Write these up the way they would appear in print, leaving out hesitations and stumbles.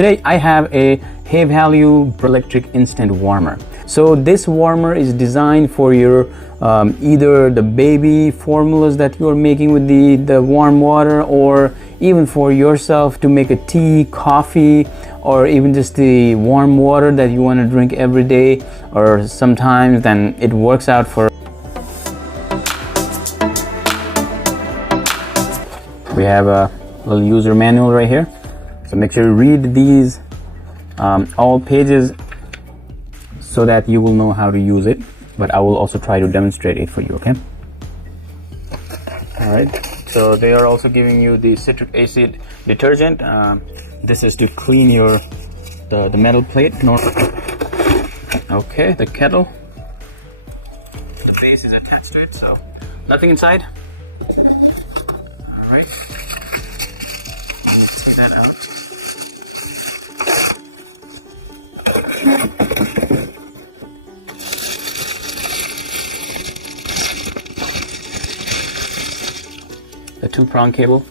today I have a high value electric instant warmer. So this warmer is designed for your either the baby formulas that you're making with the warm water, or even for yourself to make a tea, coffee, or even just the warm water that you want to drink every day, or sometimes then it works out for. We have a little user manual right here, so make sure you read these all pages so that you will know how to use it, but I will also try to demonstrate it for you. Okay, all right, so they are also giving you the citric acid detergent. This is to clean the metal plate. Okay, the kettle, the base is attached to it, so nothing inside. All right, let's take that out. The 2-prong cable.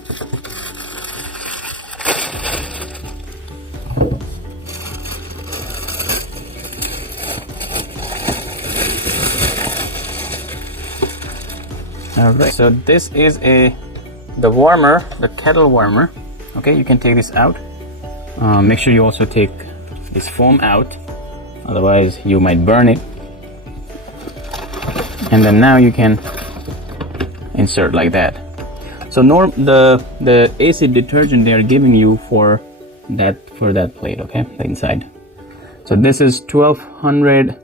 All right, so this is the warmer, the kettle warmer. Okay, you can take this out. Make sure you also take this foam out, otherwise you might burn it. And then now you can insert like that. So the acid detergent they are giving you for that plate, okay, the inside. So this is 1200,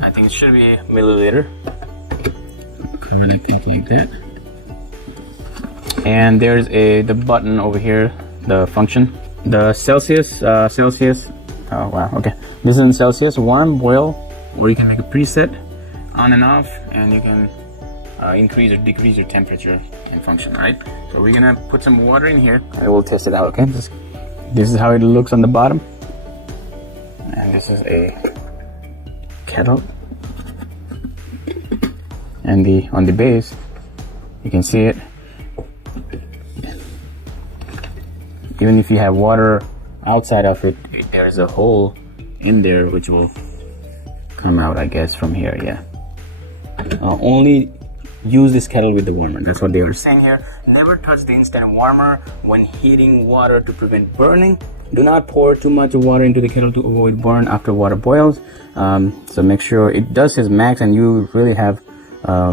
I think it should be milliliter. Cover that thing like that. And there's the button over here, the function, the Celsius. Oh wow, okay. This is in Celsius, warm, boil, or you can make a preset, on and off, and you can increase or decrease your temperature and function, right? So we're gonna put some water in here. I will test it out, okay? This is how it looks on the bottom. And this is a kettle. And on the base, you can see it. Even if you have water outside of it, there's a hole in there which will come out, I guess, from here, yeah. Only use this kettle with the warmer. That's what they are saying here. Never touch the instant warmer when heating water to prevent burning. Do not pour too much water into the kettle to avoid burn after water boils. So make sure it does its max and you really have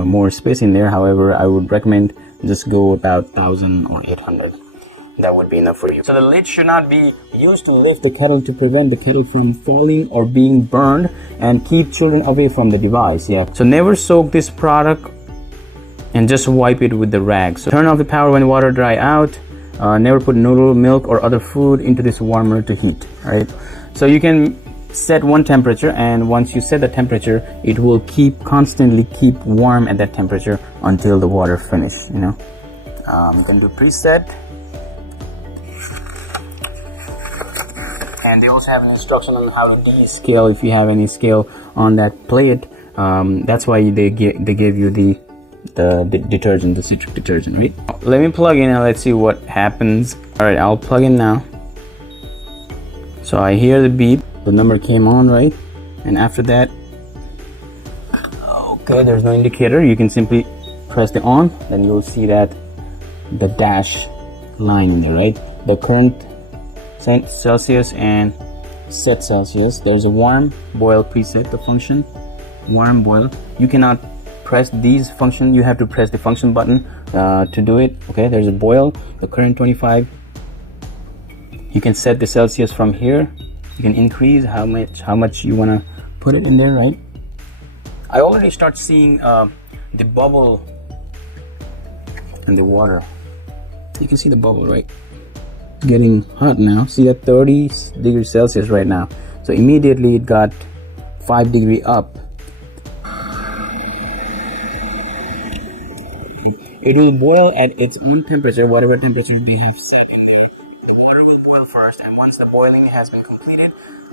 more space in there. However, I would recommend just go about 1000 or 800. That would be enough for you. So the lid should not be used to lift the kettle to prevent the kettle from falling or being burned, and keep children away from the device. Yeah. So never soak this product and just wipe it with the rag. So turn off the power when water dry out. Never put noodle, milk, or other food into this warmer to heat. Right. So you can set one temperature, and once you set the temperature, it will constantly keep warm at that temperature until the water finish. You know. You can do preset. And they also have an instruction on how to descale if you have any scale on that plate. That's why they gave you the detergent, the citric detergent, right? Let me plug in and let's see what happens. All right, I'll plug in now. So I hear the beep. The number came on, right? And after that, okay, there's no indicator. You can simply press the on, then you'll see that the dash line in there, right? The current Celsius and set Celsius. There's a warm boil preset, the function warm boil. You cannot press these function, you have to press the function button to do it. Okay, there's a boil, the current 25. You can set the Celsius from here. You can increase how much you want to put it in there, right? I already start seeing the bubble in the water. You can see the bubble, right? Getting hot now. See that 30 degrees Celsius right now. So immediately it got 5 degrees up. It will boil at its own temperature, whatever temperature they have set in there. The water will boil first, and once the boiling has been completed,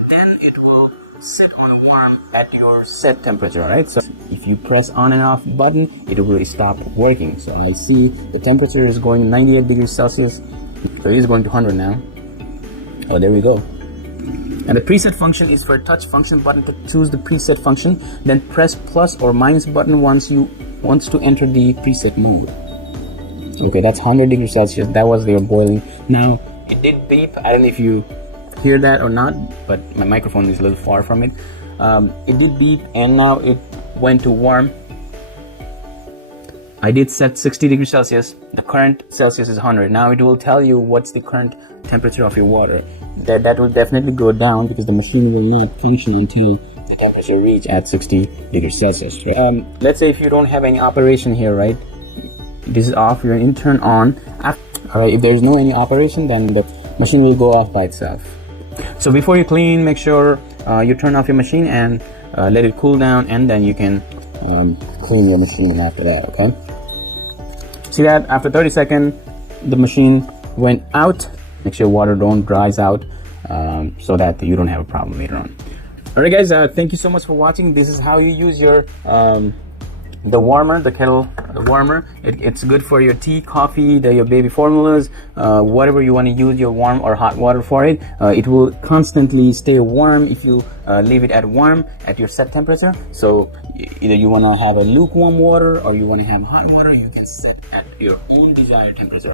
then it will sit on warm at your set temperature, right? So if you press on and off button, it will stop working. So I see the temperature is going 98 degrees Celsius. So it is going to 100 now. Oh, there we go. And the preset function is for a touch function button to choose the preset function, then press plus or minus button once to enter the preset mode. Okay, that's 100 degrees Celsius. That was their boiling. Now it did beep. I don't know if you hear that or not, but my microphone is a little far from it. It did beep, and now it went to warm. I did set 60 degrees Celsius. The current Celsius is 100. Now it will tell you what's the current temperature of your water. That will definitely go down because the machine will not function until the temperature reach at 60 degrees Celsius. Let's say if you don't have any operation here, right? This is off. You're going to turn on. All right. If there's no any operation, then the machine will go off by itself. So before you clean, make sure you turn off your machine and let it cool down, and then you can clean your machine after that. Okay. See that after 30 seconds, the machine went out. Make sure water don't dries out so that you don't have a problem later on. All right, guys. Thank you so much for watching. This is how you use your the warmer, the kettle warmer. It's good for your tea, coffee, your baby formulas, whatever you want to use your warm or hot water for it. It will constantly stay warm if you leave it at warm at your set temperature. So either you want to have a lukewarm water or you want to have hot water, you can set at your own desired temperature.